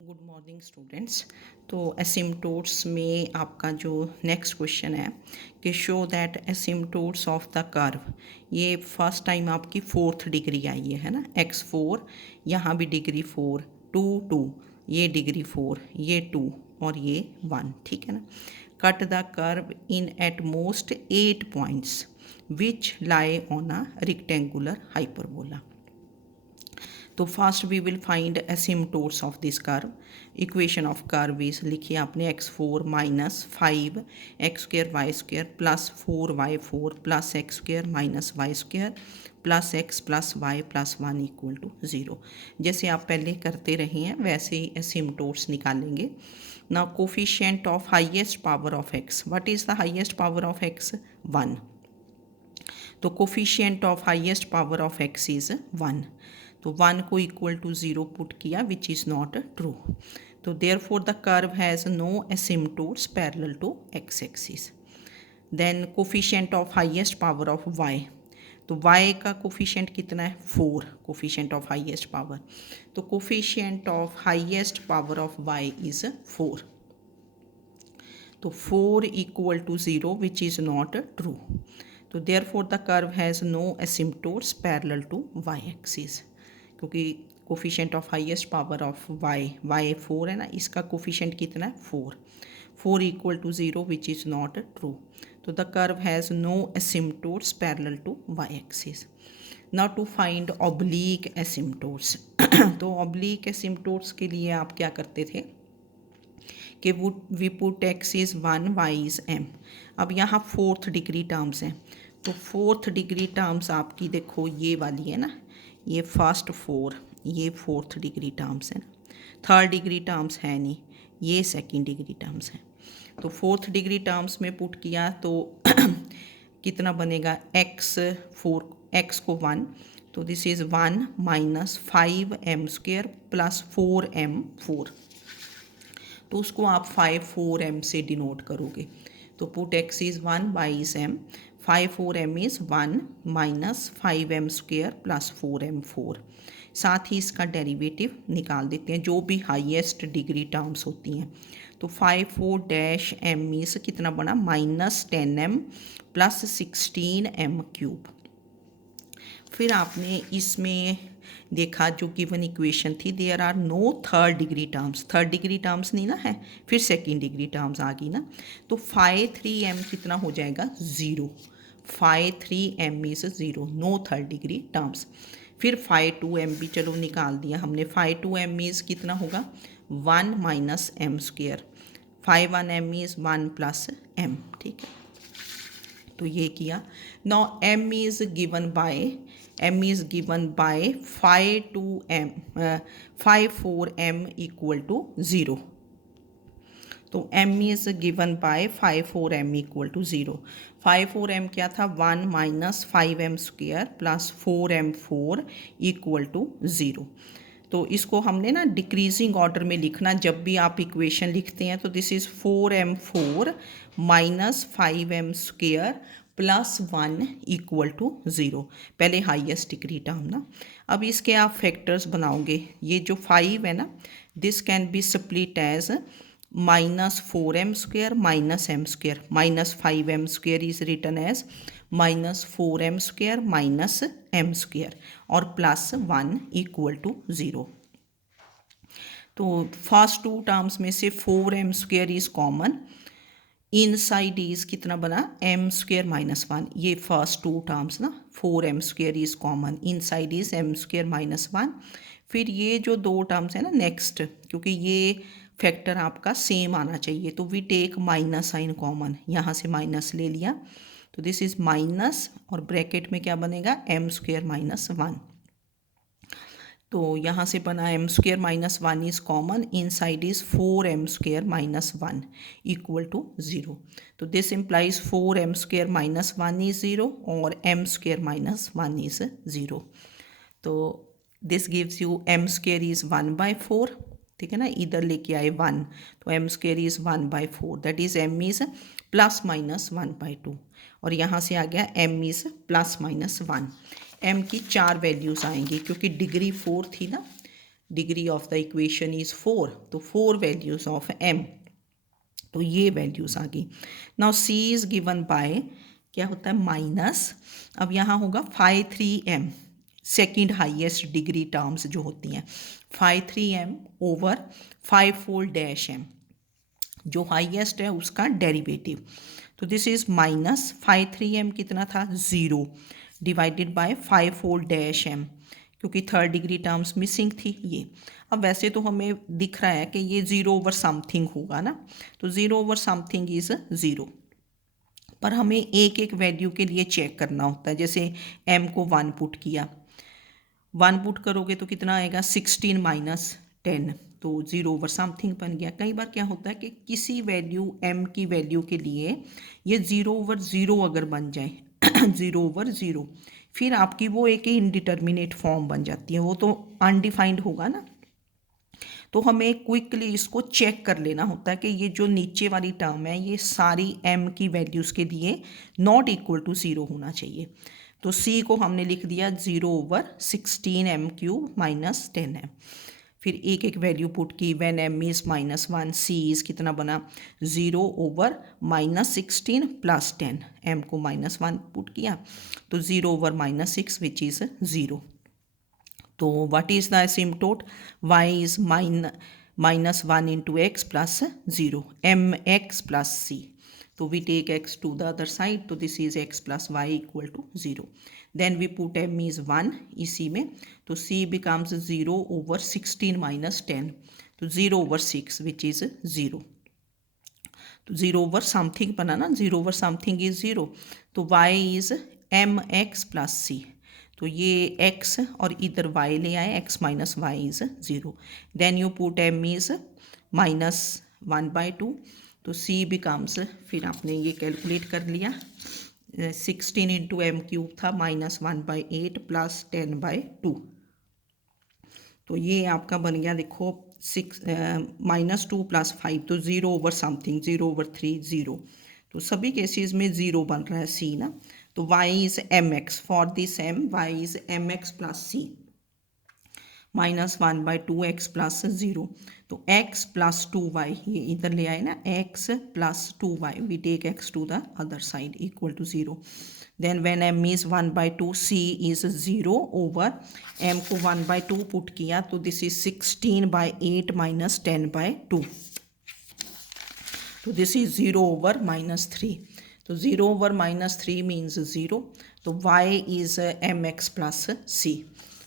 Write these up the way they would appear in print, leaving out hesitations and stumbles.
Good morning students. तो asymptotes में आपका जो नेक्स्ट क्वेश्चन है कि show that asymptotes of the curve, ये फर्स्ट टाइम आपकी फोर्थ डिग्री आई है ना। x4, यहाँ भी डिग्री 4, 2 2, ये डिग्री 4, ये 2 और ये 1, ठीक है ना। Cut the curve in at most 8 points which lie on a rectangular hyperbola. तो first we will find asymptotes of this curve. Equation of curve is लिखिए आपने x4 minus 5 x square y square plus 4y4 plus x square minus y square plus x plus y plus 1 equal to 0। जैसे आप पहले करते रहे हैं वैसे ही एसिम्टोट्स निकालेंगे। Now coefficient of highest power of x, what is the highest power of x? 1। तो coefficient of highest power of x is 1। तो 1 को इक्वल टू 0 पुट किया विच इज़ नॉट ट्रू। तो therefore the curve has no asymptotes parallel to x axis. Then coefficient of highest power of y, तो y का coefficient कितना है? 4, coefficient of highest power. तो coefficient of highest power of y is 4। तो 4 equal to 0 which is not true. तो therefore the curve has no asymptotes parallel to y axis, क्योंकि coefficient of highest power of y 4 है ना, इसका coefficient कितना है? 4। 4 equal to 0 which is not true. तो the curve has no asymptotes parallel to y axis. Now to find oblique asymptotes. तो oblique asymptotes के लिए आप क्या करते थे कि we put x is 1, y is m। अब यहाँ फोर्थ डिग्री टर्म्स हैं, तो फोर्थ डिग्री टर्म्स आपकी देखो ये वाली है ना, ये फर्स्ट 4, ये फोर्थ डिग्री टर्म्स है ना। थर्ड डिग्री टर्म्स है नहीं, ये सेकंड डिग्री टर्म्स हैं। तो फोर्थ डिग्री टर्म्स में पुट किया तो कितना बनेगा? x को 1, तो this is 1 minus 5m² plus 4m4। तो उसको आप 5 4m से डिनोट करोगे। तो put x is 1, y is m, 5 4m is 1 minus 5m² plus 4m4। साथ ही इसका डेरिवेटिव निकाल देते हैं जो भी हाईएस्ट डिग्री टर्म्स होती हैं। तो 5 4 डैश m इज़ कितना बना? Minus 10m plus 16m³। फिर आपने इसमें देखा जो गिवन इक्वेशन थी, there are no third degree terms, third degree terms नहीं ना है, फिर सेकंड डिग्री टर्म्स आ गई ना। तो 5 3m कितना हो जाएगा? 0। 5 3m is 0, no third degree terms. फिर 5 2m भी चलो निकाल दिया हमने। 5 2m इज़ कितना होगा? 1 minus m²। 5 1m is 1 plus m, ठीक है। तो ये किया। Now m is given by 5 4m equal to 0। तो m is given by 5 4m equal to 0। 5 4m क्या था? 1 minus 5m² plus 4m4 equal to 0। तो इसको हमने ना डिक्रीजिंग ऑर्डर में लिखना, जब भी आप इक्वेशन लिखते हैं तो this is 4m4 minus 5m² plus 1 equal to 0। पहले हाईएस्ट डिग्री टर्म ना। अब इसके आप फैक्टर्स बनाओगे। ये जो 5 है ना, this can be split as minus 4m² minus m², minus 5m² is written as minus 4m² minus m² और प्लस 1 इक्वल टू 0। तो फर्स्ट टू टर्म्स में से 4m² is common, in side is कितना बना? m² minus 1। ये first to terms ना, 4m² is common, in side is m² minus 1। फिर ये जो दो टर्म्स है ना नेक्स्ट, क्योंकि ये फैक्टर आपका सेम आना चाहिए तो we take minus sign common, यहाँ से माइनस ले लिया तो दिस इज माइनस और ब्रैकेट में क्या बनेगा? m² minus 1। तो यहाँ से बना m² minus 1 is common, inside is 4m² minus 1 equal to 0। तो this implies 4m² minus 1 is 0 और m² माइनस 1 इज़ 0। तो this gives you m² is 1/4, ठीक है ना। इधर लेके आए 1, तो m² is 1/4, that is m is plus minus 1/2 और यहाँ से आ गया m is plus minus 1। m की 4 वैल्यूज़ आएंगी क्योंकि डिग्री 4 थी ना, degree of the equation is 4, तो 4 वैल्यूज़ ऑफ m, तो ये वैल्यूज़ आ गई। Now c is given bye क्या होता है माइनस, अब यहाँ होगा 5-3m, second highest degree terms जो होती हैं 5-3m ओवर 5-4-m, जो हाईएस्ट है उसका डेरिवेटिव, तो दिस इज़ माइनस 5-3m कितना था 0 डिवाइडेड बाय 5-4-m, क्योंकि थर्ड डिग्री टर्म्स मिसिंग थी ये। अब वैसे तो हमें दिख रहा है कि ये 0 ओवर समथिंग होगा ना, तो 0 ओवर समथिंग इज़ 0, पर हमें एक एक वैल्यू के लिए चेक करना होता है। जैसे m को 1 पुट किया, 1 पुट करोगे तो कितना आएगा 16 माइनस 10, तो 0 ओवर समथिंग बन गया। कई बार क्या होता है कि किसी वैल्यू m की वैल्यू के लिए ये 0 ओवर 0 अगर बन जाए 0 ओवर 0, फिर आपकी वो एक इनडिटर्मिनेट फॉर्म बन जाती है, वो तो अनडिफाइंड होगा ना, तो हमें क्विकली इसको चेक कर लेना होता है कि ये जो नीचे वाली टर्म है ये सारी m की वैल्यूज़ के लिए नॉट इक्वल टू 0 होना चाहिए। तो c को हमने लिख दिया 0 ओवर 16m³ माइनस 10m, फिर एक एक वैल्यू पुट की, when m is -1, c is कितना बना 0 ओवर -16 प्लस 10, m को -1 पुट किया तो 0 ओवर -6 विच इज़ 0। तो what is the asymptote, y is -1 into x plus 0, mx plus c, तो we take x to the other side, तो this is x plus y equal to 0, then we put m is 1 इसी में, तो c becomes 0 over 16 minus 10, तो 0 over 6 which is 0, तो 0 over something बना ना, 0 over something is 0, तो y is mx plus c, तो ये x और इधर y ले आए, x minus y is 0, then you put m is -1/2, तो c बिकम्स, फिर आपने ये कैलकुलेट कर लिया, 16 इंटू m³ था -1/8 प्लस 10/2, तो ये आपका बन गया देखो -2 प्लस 5, तो 0 ओवर समथिंग, 0 ओवर 3 0, तो सभी केसेस में 0 बन रहा है c ना, तो y is mx, for this m y is mx plus c -1/2x plus 0, तो x प्लस 2y ये इधर ले आए ना, x plus 2y, we take x to the other side equal to 0, then when m is 1/2 c is 0 over, m को 1/2 put किया तो this is 16/8 minus 10/2, तो दिस इज 0 ओवर -3, तो 0 ओवर -3 मीन्स 0, तो y is mx plus c,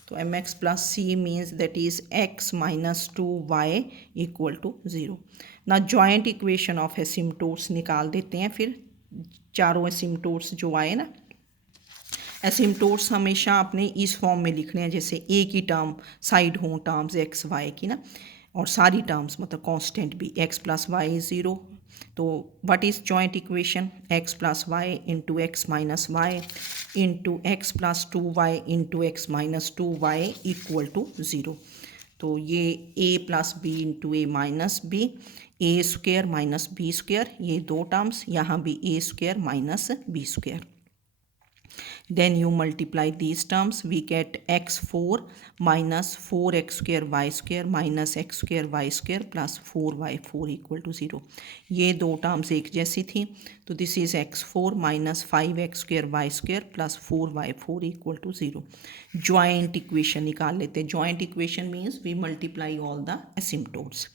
तो mx plus c means that is x minus 2y equal to 0। ना joint equation of asymptotes निकाल देते हैं, फिर चारों एसिम्टोट्स जो आए ना, एसिम्टोट्स हमेशा आपने इस फॉर्म में लिखने हैं, जैसे एक ही टर्म साइड हों टर्म्स एक्स वाई की ना, और सारी टर्म्स मतलब कांस्टेंट भी, x प्लस वाई 0, तो what is joint equation, x plus y into x minus y into x plus 2y into x minus 2y equal to 0, तो ये a plus b into a minus b, a square minus b square, ये दो terms, यहाँ भी a square minus b square, then you multiply these terms, we get x4 minus 4x square y square minus x square y square plus 4y4 equal to 0, ये दो terms एक जैसी थी, तो this is x4 minus 5x square y square plus 4y4 equal to 0। Joint equation निकाल लेते हैं, joint equation means we multiply all the asymptotes,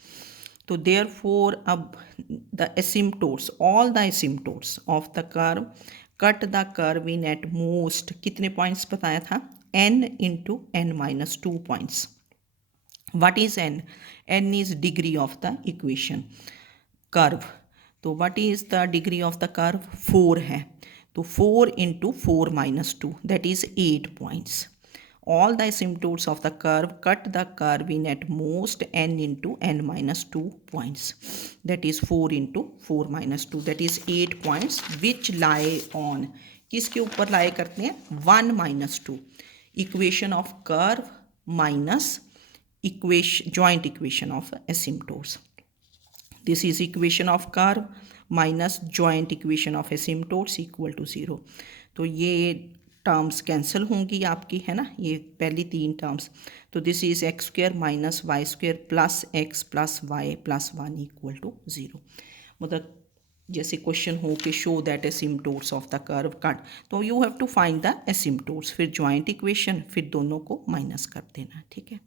तो देयरफॉर अब the asymptotes, all the asymptotes of the curve cut the curve in at most, कितने points बताया था, n into n minus 2 points. What is n, n is degree of the equation curve, तो what is the degree of the curve 4 है, तो 4 into 4 minus 2 that is 8 points. All the asymptotes of the curve cut the curve in at most n into n minus 2 points, that is 4 into 4 minus 2, that is 8 points which lie on, किसके ऊपर lie करते हैं, 1 minus 2, equation of curve minus equation, joint equation of asymptotes, this is equation of curve minus joint equation of asymptotes equal to 0, तो ये terms cancel होंगी आपकी, है ना, ये पहली 3 टर्म्स। तो this is x square minus y square plus x plus y plus 1 equal to 0। मतलब जैसे क्वेश्चन हो कि show that asymptotes of the curve cut, तो you have to find the asymptotes, फिर जॉइंट इक्वेशन, फिर दोनों को माइनस कर देना, ठीक है।